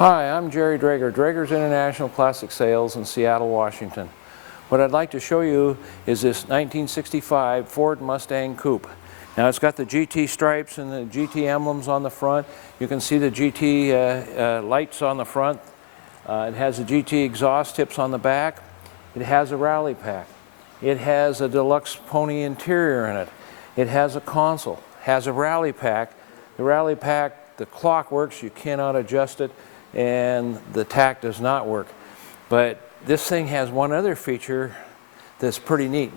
Hi, I'm Jerry Drager, Drager's International Classic Sales in Seattle, Washington. What I'd like to show you is this 1965 Ford Mustang Coupe. Now it's got the GT stripes and the GT emblems on the front. You can see the GT lights on the front. It has the GT exhaust tips on the back. It has a rally pack. It has a Deluxe pony interior in it. It has a console, has a rally pack. The rally pack, the clock works, you cannot adjust it, and the tack does not work. But this thing has one other feature that's pretty neat.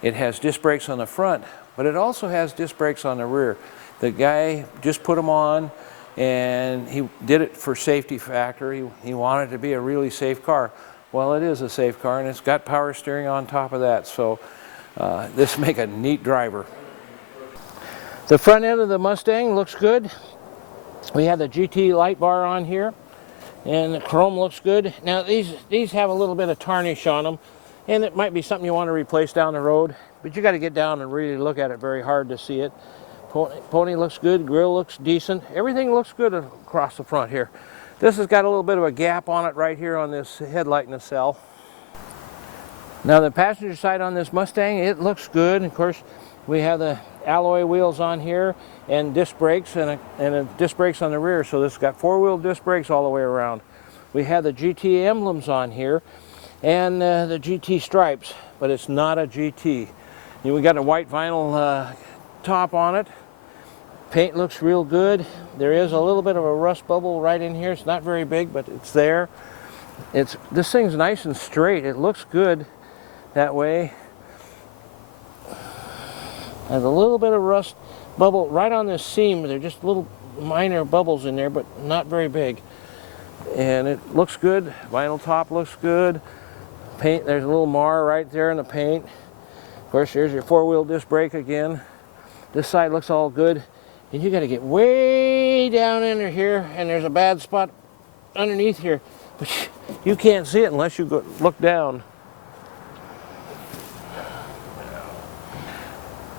It has disc brakes on the front, but it also has disc brakes on the rear. The guy just put them on, and he did it for safety factor. He wanted it to be a really safe car. Well, it is a safe car, and it's got power steering on top of that, so this make a neat driver. The front end of the Mustang looks good. We have the GT light bar on here, and the chrome looks good. Now these have a little bit of tarnish on them, and it might be something you want to replace down the road, but you got to get down and really look at it very hard to see it. Pony looks good, grille looks decent, everything looks good across the front here. This has got a little bit of a gap on it right here on this headlight nacelle. Now the passenger side on this Mustang, it looks good. Of course, we have the alloy wheels on here and disc brakes and disc brakes on the rear, so this has got four-wheel disc brakes all the way around. We have the GT emblems on here and the GT stripes, but it's not a GT. We got a white vinyl top on it. Paint looks real good. There is a little bit of a rust bubble right in here. It's not very big, but it's there. This thing's nice and straight. It looks good that way. Has a little bit of rust bubble right on this seam. They're just little minor bubbles in there, but not very big. And it looks good. Vinyl top looks good. Paint, there's a little mar right there in the paint. Of course, there's your four-wheel disc brake again. This side looks all good. And you got to get way down under here, and there's a bad spot underneath here. But you can't see it unless you look down.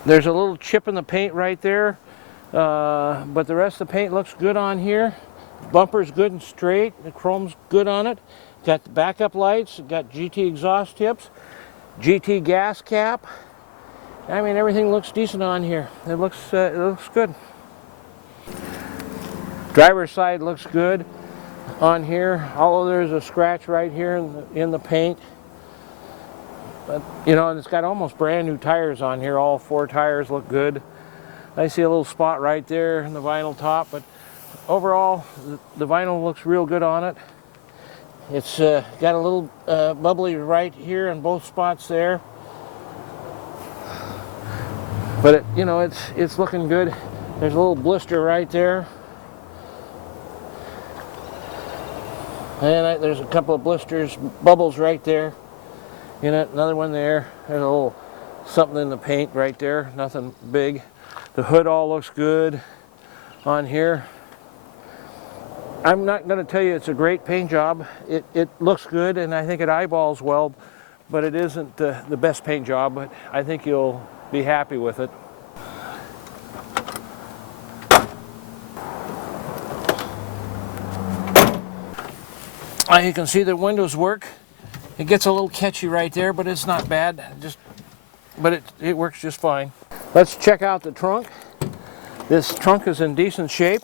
There's a little chip in the paint right there, but the rest of the paint looks good on here. Bumper's good and straight. The chrome's good on it. Got the backup lights. Got GT exhaust tips. GT gas cap. I mean, everything looks decent on here. It looks good. Driver's side looks good on here. Although there's a scratch right here in the paint. But, you know, and it's got almost brand new tires on here. All four tires look good. I see a little spot right there in the vinyl top, but overall, the vinyl looks real good on it. It's got a little bubbly right here in both spots there. But it's looking good. There's a little blister right there. And there's a couple of blisters, bubbles right there. You know, another one there. There's a little something in the paint right there, nothing big. The hood all looks good on here. I'm not going to tell you it's a great paint job. It looks good, and I think it eyeballs well, but it isn't the best paint job, but I think you'll be happy with it. You can see the windows work. It gets a little catchy right there, but it's not bad. But it works just fine. Let's check out the trunk. This trunk is in decent shape.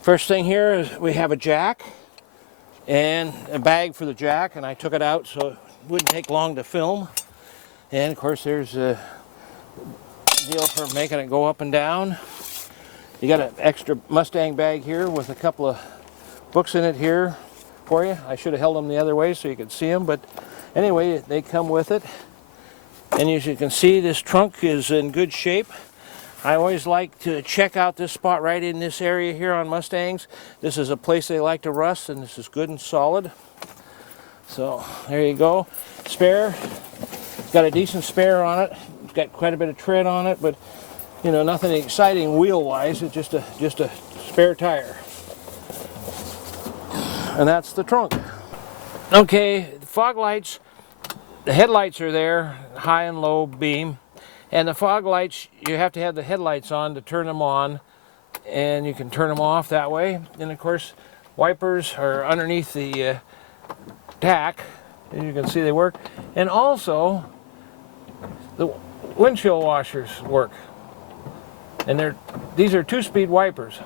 First thing here is we have a jack and a bag for the jack, and I took it out so it wouldn't take long to film. And of course there's a deal for making it go up and down. You got an extra Mustang bag here with a couple of books in it here for you. I should have held them the other way so you could see them, but anyway, they come with it. And as you can see, this trunk is in good shape. I always like to check out this spot right in this area here on Mustangs. This is a place they like to rust, and this is good and solid. So there you go. Spare. It's got a decent spare on it. It's got quite a bit of tread on it, but you know, nothing exciting wheel-wise. It's just a spare tire. And that's the trunk. Okay, the fog lights, the headlights are there, high and low beam. And the fog lights, you have to have the headlights on to turn them on, and you can turn them off that way. And of course, wipers are underneath the tack. As you can see, they work. And also, the windshield washers work. And these are 2-speed wipers.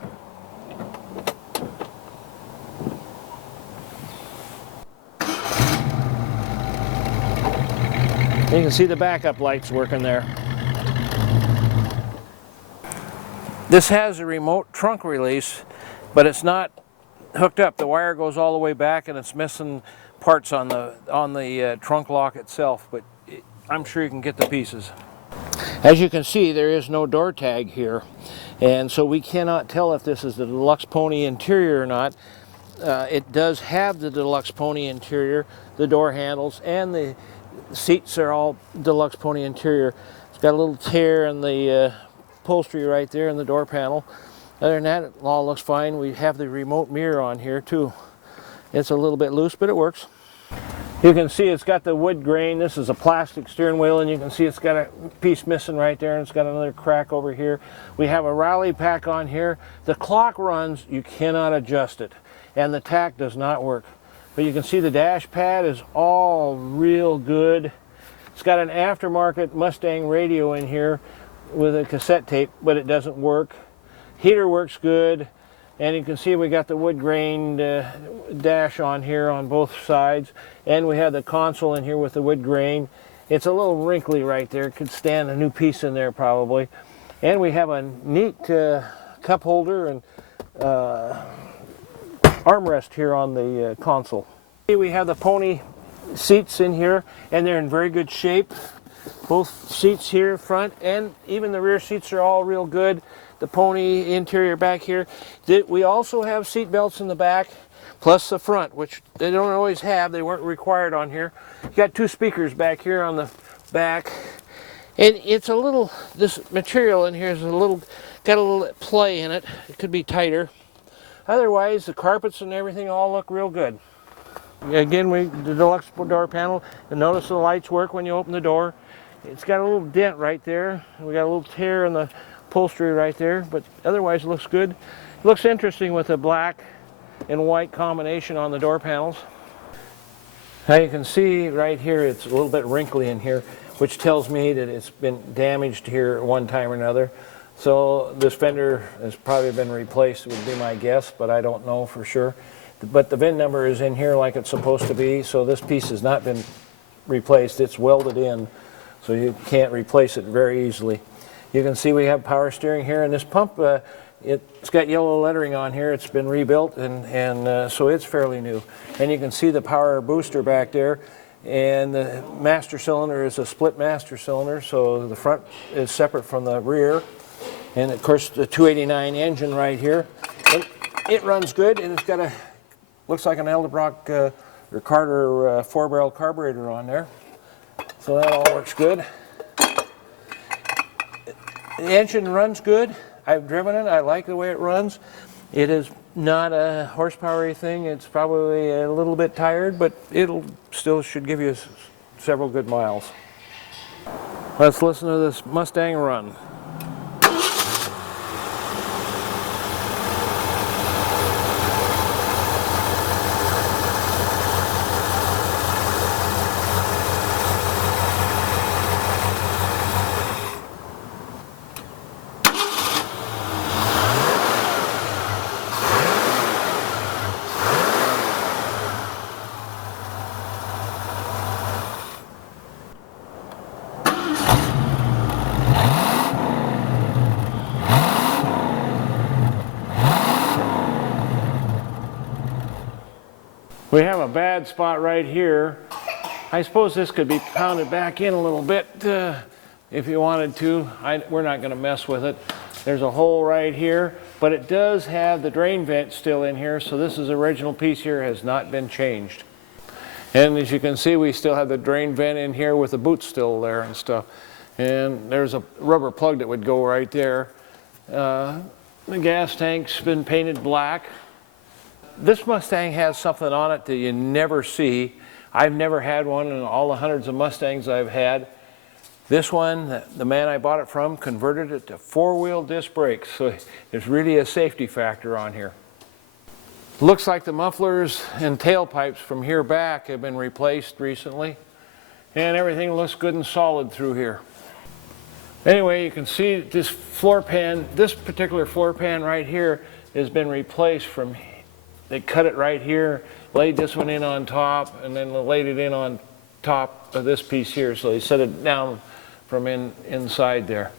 You can see the backup lights working there. This has a remote trunk release, but it's not hooked up. The wire goes all the way back and it's missing parts on the trunk lock itself, but I'm sure you can get the pieces. As you can see, there is no door tag here, and so we cannot tell if this is the Deluxe Pony interior or not. It does have the Deluxe Pony interior, the door handles, and the seats are all Deluxe Pony interior. It's got a little tear in the upholstery right there in the door panel. Other than that, it all looks fine. We have the remote mirror on here too. It's a little bit loose, but it works. You can see it's got the wood grain. This is a plastic steering wheel, and you can see it's got a piece missing right there, and it's got another crack over here. We have a rally pack on here. The clock runs, you cannot adjust it, and the tack does not work. But you can see the dash pad is all real good. It's got an aftermarket Mustang radio in here with a cassette tape, but it doesn't work. Heater works good, and you can see we got the wood grained dash on here on both sides, and we have the console in here with the wood grain. It's a little wrinkly right there. It could stand a new piece in there probably. And we have a neat cup holder and armrest here on the console. We have the Pony seats in here, and they're in very good shape. Both seats here, front and even the rear seats, are all real good. The Pony interior back here. We also have seat belts in the back, plus the front, which they don't always have. They weren't required on here. You got 2 speakers back here on the back. And it's a little, this material in here is got a little play in it. It could be tighter. Otherwise, the carpets and everything all look real good. Again, the Deluxe door panel, and notice the lights work when you open the door. It's got a little dent right there. We got a little tear in the upholstery right there, but otherwise it looks good. It looks interesting with the black and white combination on the door panels. Now you can see right here it's a little bit wrinkly in here, which tells me that it's been damaged here at one time or another. So this fender has probably been replaced, would be my guess, but I don't know for sure. But the VIN number is in here like it's supposed to be, so this piece has not been replaced. It's welded in, so you can't replace it very easily. You can see we have power steering here, and this pump, it's got yellow lettering on here. It's been rebuilt, and so it's fairly new. And you can see the power booster back there, and the master cylinder is a split master cylinder, so the front is separate from the rear. And of course the 289 engine right here. And it runs good, and it's got looks like an Edelbrock or Carter 4-barrel carburetor on there. So that all works good. The engine runs good. I've driven it. I like the way it runs. It is not a horsepower thing. It's probably a little bit tired, but it'll still should give you several good miles. Let's listen to this Mustang run. We have a bad spot right here. I suppose this could be pounded back in a little bit if you wanted to. We're not going to mess with it. There's a hole right here, but it does have the drain vent still in here, so this is the original piece here, has not been changed. And as you can see, we still have the drain vent in here with the boot still there and stuff. And there's a rubber plug that would go right there. The gas tank's been painted black. This Mustang has something on it that you never see. I've never had one in all the hundreds of Mustangs I've had. This one, the man I bought it from converted it to 4-wheel disc brakes, so there's really a safety factor on here. Looks like the mufflers and tailpipes from here back have been replaced recently, and everything looks good and solid through here. Anyway, you can see this floor pan, this particular floor pan right here has been replaced from, they cut it right here, laid this one in on top, and then laid it in on top of this piece here, so they set it down from inside there.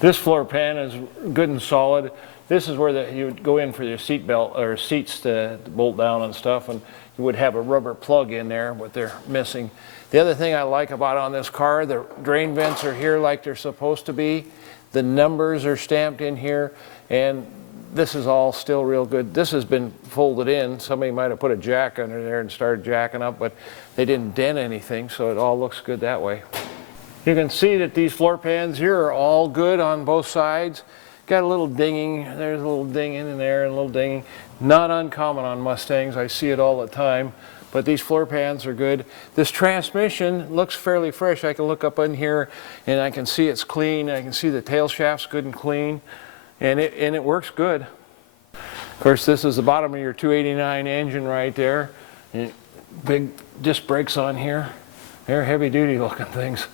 This floor pan is good and solid. This is where you would go in for your seat belt or seats to bolt down and stuff, and you would have a rubber plug in there, but they're missing. The other thing I like about on this car, the drain vents are here like they're supposed to be. The numbers are stamped in here, and this is all still real good. This has been folded in. Somebody might have put a jack under there and started jacking up, but they didn't dent anything, so it all looks good that way. You can see that these floor pans here are all good on both sides. Got a little dinging, there's a little ding in there and a little dinging. Not uncommon on Mustangs, I see it all the time, but these floor pans are good. This transmission looks fairly fresh. I can look up in here and I can see it's clean. I can see the tail shaft's good and clean, and it works good. Of course, this is the bottom of your 289 engine right there. Big disc brakes on here. They're heavy duty looking things.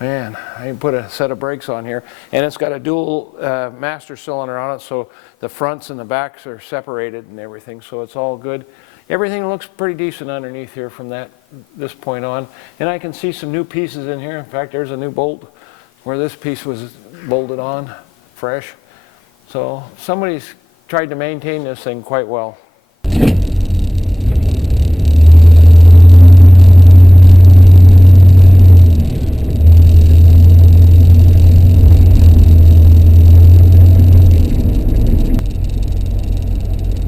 Man, I put a set of brakes on here, and it's got a dual master cylinder on it, so the fronts and the backs are separated and everything, so it's all good. Everything looks pretty decent underneath here from this point on, and I can see some new pieces in here. In fact, there's a new bolt where this piece was bolted on, fresh. So somebody's tried to maintain this thing quite well.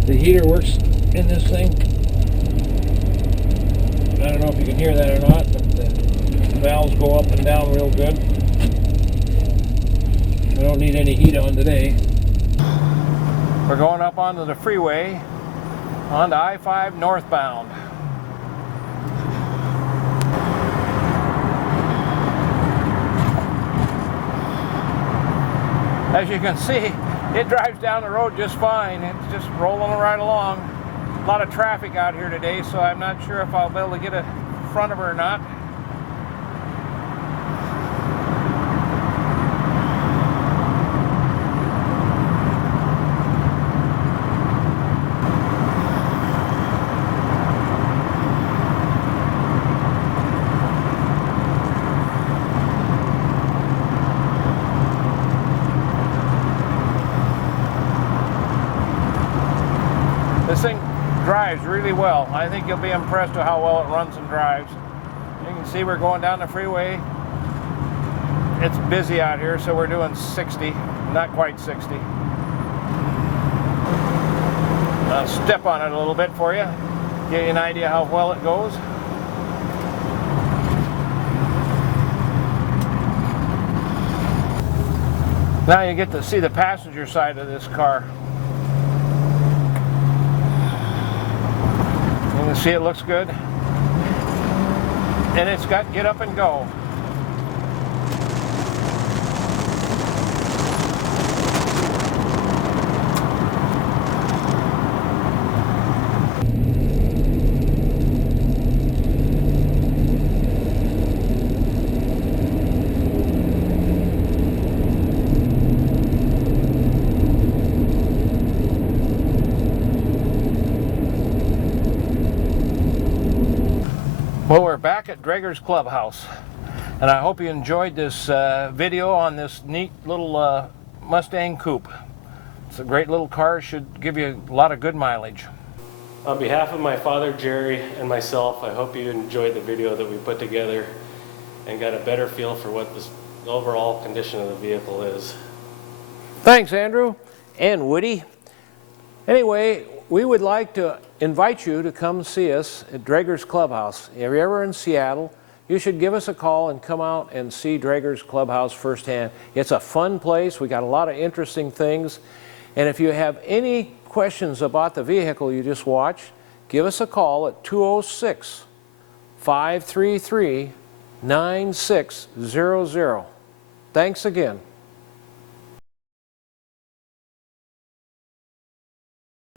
The heater works in this thing. I don't know if you can hear that or not, but the valves go up and down real good. I don't need any heat on today. We're going up onto the freeway, onto I-5 northbound. As you can see, it drives down the road just fine. It's just rolling right along. A lot of traffic out here today, so I'm not sure if I'll be able to get in front of her or not. This thing drives really well. I think you'll be impressed with how well it runs and drives. You can see we're going down the freeway. It's busy out here, so we're doing 60, not quite 60. I'll step on it a little bit for you, give you an idea how well it goes. Now you get to see the passenger side of this car. You can see it looks good, and it's got get up and go. Well, we're back at Draeger's Clubhouse, and I hope you enjoyed this video on this neat little Mustang Coupe. It's a great little car, should give you a lot of good mileage. On behalf of my father, Jerry, and myself, I hope you enjoyed the video that we put together and got a better feel for what the overall condition of the vehicle is. Thanks, Andrew and Woody. Anyway, we would like to invite you to come see us at Draeger's Clubhouse. If you're ever in Seattle, you should give us a call and come out and see Draeger's Clubhouse firsthand. It's a fun place. We got a lot of interesting things. And if you have any questions about the vehicle you just watched, give us a call at 206-533-9600. Thanks again.